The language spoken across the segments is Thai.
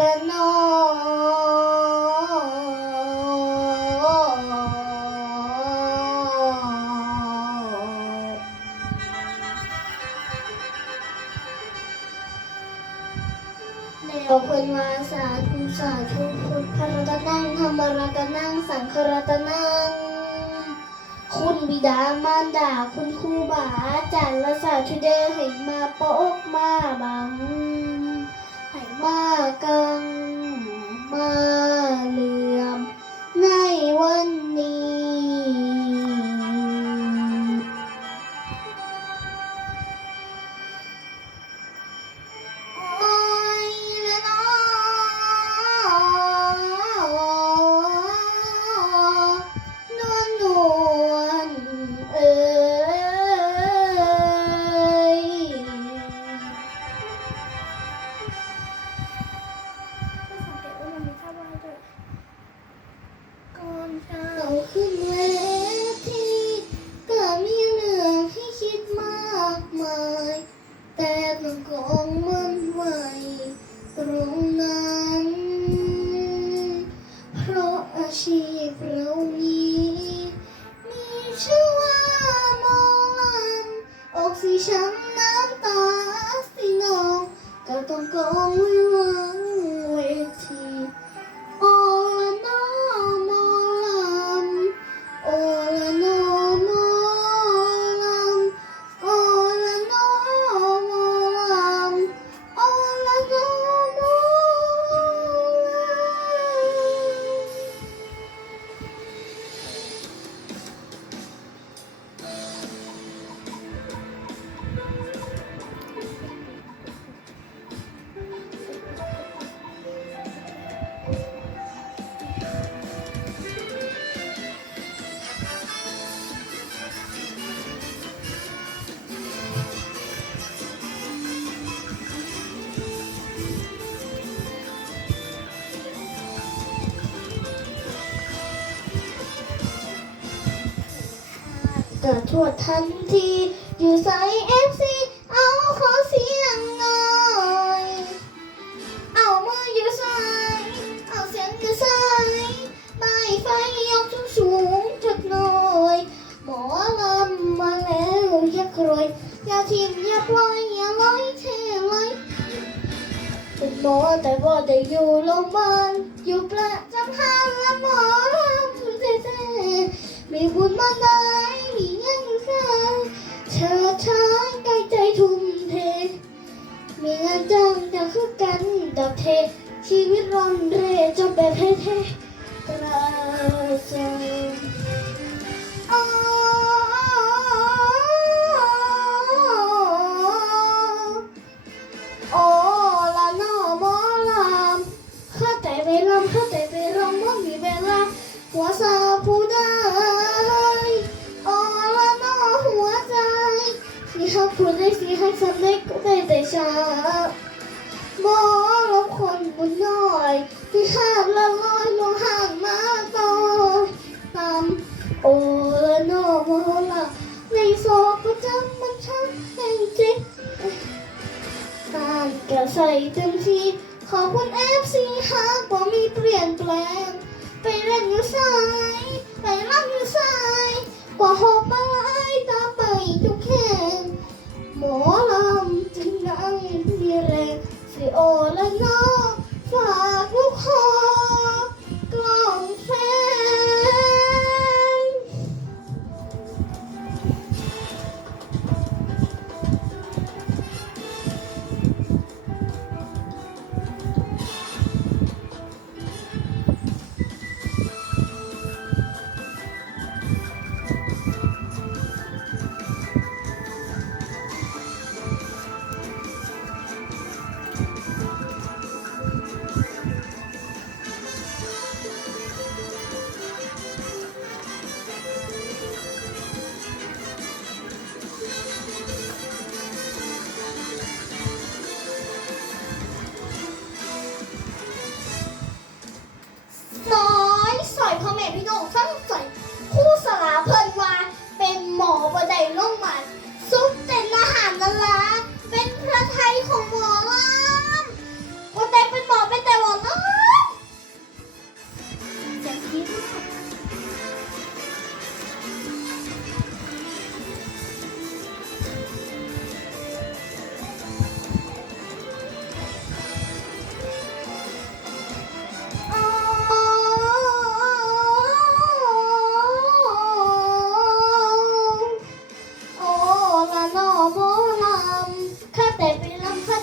ละนอแนวเพิ่นว่าสาธุสาธุพุทธรัตนังธรรมรัตนังสังฆรัตนังคุณบิดามารดาคุณครูบาอาจารย์และสาธุเดอให้มาโปกมาบัง ให้ม แต่ต้องกองมันไว้ตรงนั้น เพราะอาชีพเรานี้ มีชื่อว่ามอลำอกสีช้ำน้ำตาสีนองก็ต้องกองไว้วางเว เกิดทั่วทันที อยู่ใส่เอฟซีเอาขอเสียงหน่อย เอามืออยู่ใส่เอาเสียงอยู่ใส่ใบไฟยกสูงสูงๆจักหน่อยหมอลำมาแล้วอย่ากรวยอย่าทิมอย่าปล่อยอย่าลอยเทลอยเป็นหมอแต่ว่าได้อยู่โรงพยาบาลอยู่ประจำห้างและหมอลำเท่ๆมีบุญมากมายมีเงินใช้ เชิดช้ายใกล้ใจทุ่มเท มีงานจ้างจะคือกันดอกเท ชีวิตร่อนเร่จบแบบเท่ๆกระเจิงโอ้โอ้ละนอหมอลำข้าแต่ไปลำข้าแต่ไปรำว่ามีเวลา ผู้ได้สิฮักสำเร็จก็ได้แต่ช้าหมอลบคนบุญน้อย ที่ห้ามละลอยลงห่างมาต่อตามโอละนอหมอละในโซประจำมันช่างแห่งจิตตามแกใส่เต็มที่ขอบคุณเอฟซีหากว่ามีเปลี่ยนแปลง ไปเล่นอยู่สายไปรับอยู่สายกว่าหอบไล่ตามไปทุกแข่ง นั่งมีแรงสิโอ คอมเมนต์พี่ดุส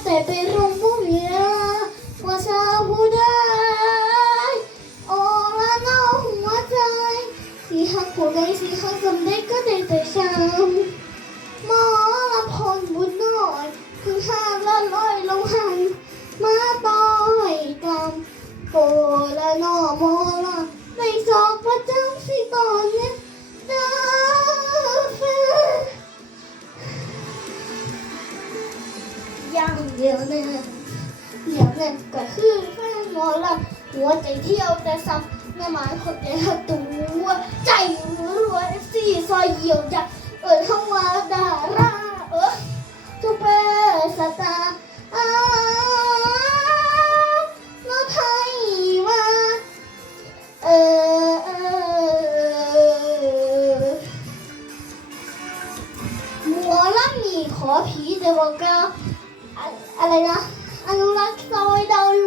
estoy ยวเนี่ยเดี๋ยวเนี่ยก็คือแฟนหมอลำหัวใจเที่ยวแต่ซ้ำแม่หมายคนเดียวตัวใจรัวเอฟซีซอยเหี่ยวจะเอิดเข้ามาดาราเออทุกเปอร์สตาร์อ้าวน้องไทยว่าเออหมัวลำหมีขอผีเดวกา อะไรนะอนุรักษ์ซอยดาวยู